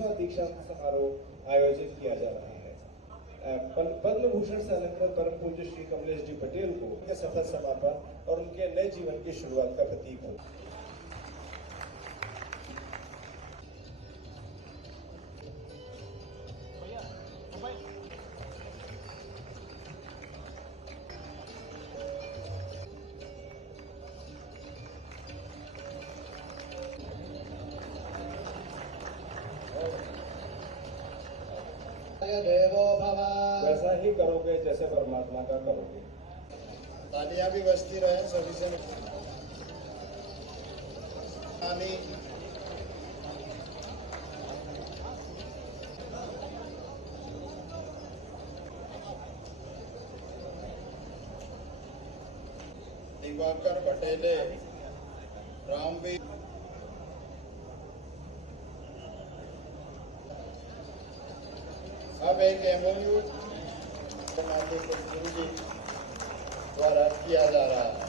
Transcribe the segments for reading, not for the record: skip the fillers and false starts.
25वां दीक्षांत समारोह आयोजित किया जा रहा है। पद्म भूषण से अलंकृत परम पूज्य श्री कमलेश जी पटेल को उनके सफल समापन और उनके नए जीवन की शुरुआत का प्रतीक हो। देवो भव, वैसा ही करोगे जैसे परमात्मा का करोगे। तालियां भी बजती रहे सभी से। दिवाकर पटेले रामवीर अब एक एमओयू गुरु जी द्वारा किया जा रहा है।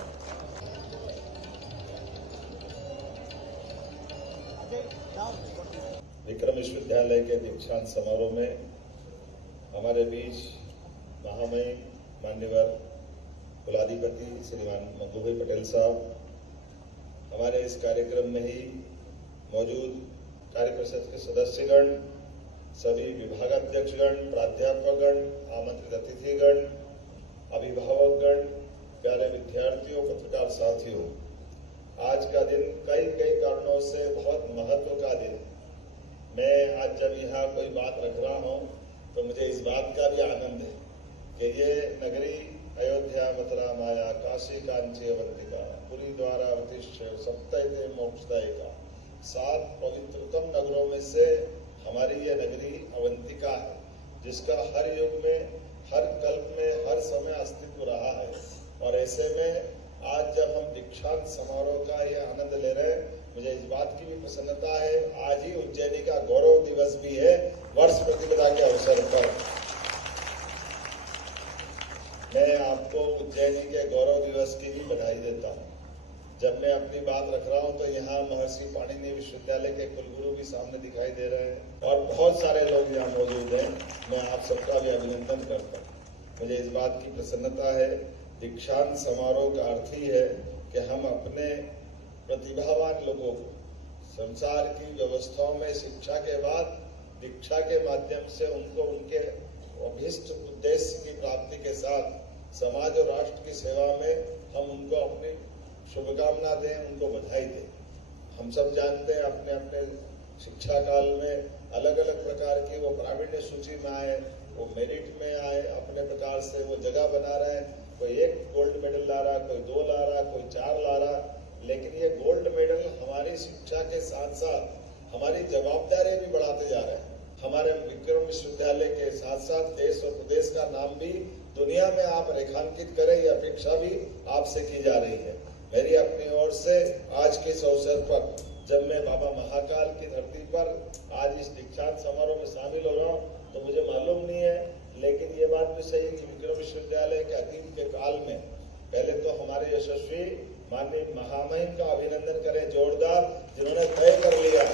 विक्रम विश्वविद्यालय के दीक्षांत समारोह में हमारे बीच महामहिम मान्यवर कुलाधिपति श्रीमान मंगूभाई पटेल साहब, हमारे इस कार्यक्रम में ही मौजूद कार्य परिषद के सदस्यगण, सभी विभागाध्यक्षगण, प्राध्यापकगण, आमंत्रित अतिथिगण, अभिभावकगण, प्यारे विद्यार्थियों, पत्रकार साथियों, आज का दिन कई कारणों से बहुत महत्व का दिन। मैं आज जब यहाँ कोई बात रख रहा हूँ तो मुझे इस बात का भी आनंद है कि ये नगरी अयोध्या, मथुरा, माया, काशी, कांची, अवंतिका, पुरी, द्वारावती, सप्तैते मोक्षदायिका, 7 पवित्रतम नगरों में से हमारी ये नगरी अवंतिका है, जिसका हर युग में, हर कल्प में, हर समय अस्तित्व रहा है। और ऐसे में आज जब हम दीक्षांत समारोह का ये आनंद ले रहे हैं, मुझे इस बात की भी प्रसन्नता है, आज ही उज्जैनी का गौरव दिवस भी है। वर्ष प्रतिपदा के अवसर पर मैं आपको उज्जैनी के गौरव दिवस की भी बधाई देता हूँ। जब मैं अपनी बात रख रहा हूँ तो यहाँ महर्षि पाणिनि विश्वविद्यालय के कुलगुरु भी सामने दिखाई दे रहे हैं और बहुत सारे लोग यहाँ मौजूद हैं। मैं आप सबका भी अभिनंदन करता हूँ। मुझे इस बात की प्रसन्नता है, दीक्षांत समारोह का अर्थ ही है कि हम अपने प्रतिभावान लोगों को संसार की व्यवस्थाओं में शिक्षा के बाद दीक्षा के माध्यम से उनको उनके अभिष्ट उद्देश्य की प्राप्ति के साथ समाज और राष्ट्र की सेवा में हम उनको अपनी शुभकामना दें, उनको बधाई दें। हम सब जानते हैं अपने अपने शिक्षा काल में अलग अलग प्रकार की वो प्रावीण्य सूची में आए, वो मेरिट में आए, अपने प्रकार से वो जगह बना रहे हैं। कोई 1 गोल्ड मेडल ला रहा, कोई 2 ला रहा, कोई 4 ला रहा। लेकिन ये गोल्ड मेडल हमारी शिक्षा के साथ साथ हमारी जवाबदारी भी बढ़ाते जा रहे हैं। हमारे विक्रम विश्वविद्यालय के साथ साथ देश और प्रदेश का नाम भी दुनिया में आप रेखांकित करें, ये अपेक्षा भी आपसे की जा रही है। मेरी अपनी ओर से आज के इस अवसर पर जब मैं बाबा महाकाल की धरती पर आज इस दीक्षांत समारोह में शामिल हो रहा हूँ तो मुझे मालूम नहीं है, लेकिन ये बात भी सही है कि विक्रम विश्वविद्यालय के अतीत के काल में पहले तो हमारे यशस्वी माननीय महामहिम का अभिनंदन करें जोरदार, जिन्होंने तय कर लिया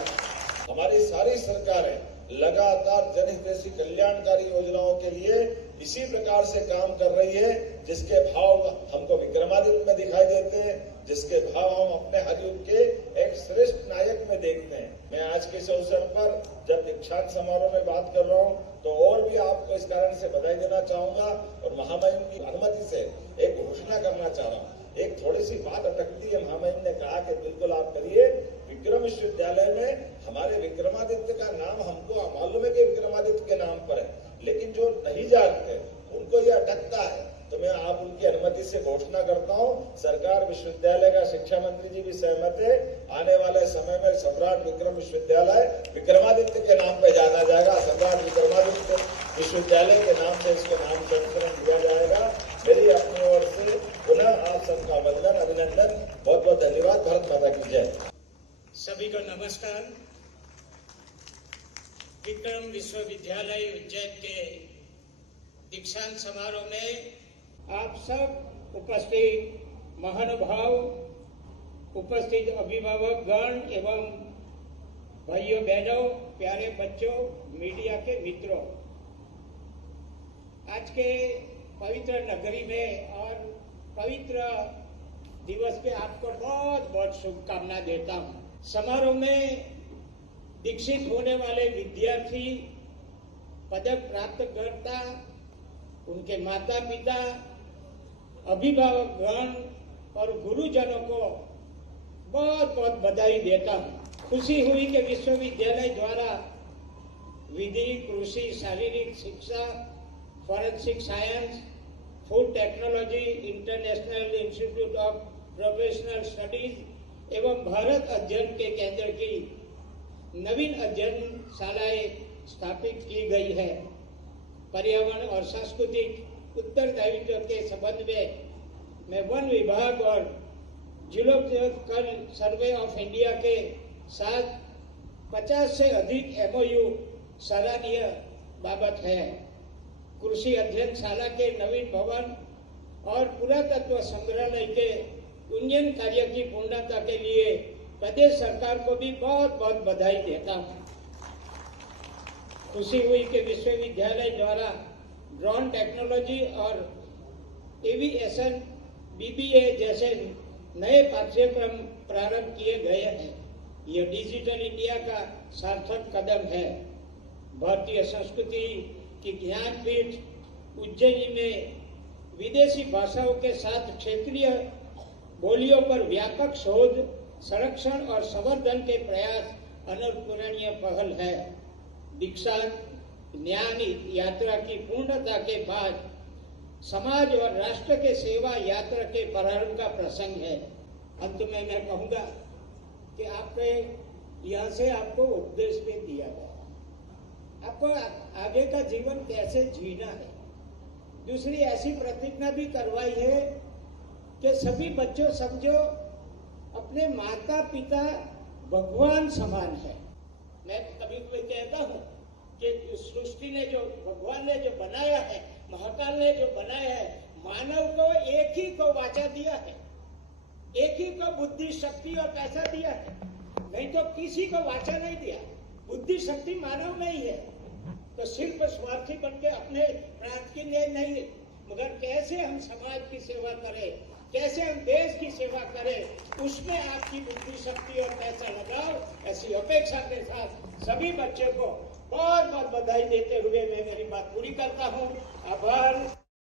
हमारी सारी सरकारें लगातार जनहितैषी कल्याणकारी योजनाओं के लिए इसी प्रकार से काम कर रही है, जिसके भाव हमको विक्रमादित्य में दिखाई देते हैं, जिसके भाव हम अपने हर युग के एक श्रेष्ठ नायक में देखते हैं। मैं आज के इस अवसर पर जब दीक्षांत समारोह में बात कर रहा हूँ तो और भी आपको इस कारण से बधाई देना चाहूंगा और महामहिम की अनुमति से एक घोषणा करना चाह रहा हूँ। एक थोड़ी सी बात अटकती है, महामहिम ने कहा कि बिल्कुल आप करिए। विक्रम विश्वविद्यालय में हमारे विक्रमादित्य का नाम हमको मालूम है कि विक्रमादित्य के नाम पर है, लेकिन जो नहीं जानते उनको ये अटकता है। तो मैं आप उनकी अनुमति से घोषणा करता हूँ, सरकार विश्वविद्यालय का शिक्षा मंत्री जी भी सहमत है, आने वाले समय में सम्राट विक्रम विश्वविद्यालय विक्रमादित्य के नाम पर जाना जाएगा। सम्राट विक्रमादित्य विश्वविद्यालय के नाम से इसको नामकरण दिया जाएगा। मेरी अपनी ओर से पुनः आप सबका वंदन, अभिनंदन, बहुत बहुत धन्यवाद। भारत माता की जय। सभी को नमस्कार। विक्रम विश्वविद्यालय उज्जैन के दीक्षांत समारोह में आप सब उपस्थित महानुभाव, उपस्थित अभिभावक गण एवं भाइयों बहनों, प्यारे बच्चों, मीडिया के मित्रों, आज के पवित्र नगरी में और पवित्र दिवस पे आपको बहुत बहुत शुभकामना देता हूँ। समारोह में दीक्षित होने वाले विद्यार्थी, पदक प्राप्त करता, उनके माता पिता, अभिभावकगण और गुरुजनों को बहुत बहुत बधाई देता हूँ। खुशी हुई कि विश्वविद्यालय द्वारा विधि, कृषि, शारीरिक शिक्षा, forensic science, food technology, international institute of professional studies एवं भारत अध्ययन के केंद्र की नवीन अध्ययन शालाएं स्थापित की गई है। पर्यावरण और सांस्कृतिक उत्तरदायित्व के संबंध में मैं वन विभाग और जियोलॉजिकल सर्वे ऑफ इंडिया के साथ 50 से अधिक MOU सराहनीय बाबत है। कृषि अध्ययन शाला के नवीन भवन और पुरातत्व संग्रहालय के उन्नयन कार्य की पूर्णता के लिए प्रदेश सरकार को भी बहुत बहुत बधाई देता हूँ। खुशी हुई कि विश्वविद्यालय द्वारा ड्रोन टेक्नोलॉजी और एविएशन BBA जैसे नए पाठ्यक्रम प्रारंभ किए गए हैं। यह डिजिटल इंडिया का सार्थक कदम है। भारतीय संस्कृति की ज्ञानपीठ उज्जैनी में विदेशी भाषाओं के साथ क्षेत्रीय बोलियों पर व्यापक शोध, संरक्षण और संवर्धन के प्रयास अनुकरणीय पहल है। दीक्षांत ज्ञान यात्रा की पूर्णता के बाद समाज और राष्ट्र के सेवा यात्रा के प्रारंभ का प्रसंग है। अंत में मैं कहूंगा कि आपके यहाँ से आपको उपदेश भी दिया गया, आपको आगे का जीवन कैसे जीना है। दूसरी ऐसी प्रतिज्ञा भी करवाई है कि सभी बच्चों समझो अपने माता पिता भगवान समान है। मैं कभी कभी कहता हूँ कि सृष्टि ने जो भगवान ने जो बनाया है, महाकाल ने जो बनाया है, मानव को एक ही को वाचा दिया है, एक ही को बुद्धि, शक्ति और पैसा दिया है, नहीं तो किसी को वाचा नहीं दिया। बुद्धि शक्ति मानव में ही है। तो सिर्फ स्वार्थी बनके अपने प्रार्थ के लिए नहीं, मगर कैसे हम समाज की सेवा करें, कैसे हम देश की सेवा करें, उसमें आपकी बुद्धि, शक्ति और पैसा लगाओ। ऐसी अपेक्षा के साथ सभी बच्चों को बहुत बहुत बधाई देते हुए मैं मेरी बात पूरी करता हूँ। आभार।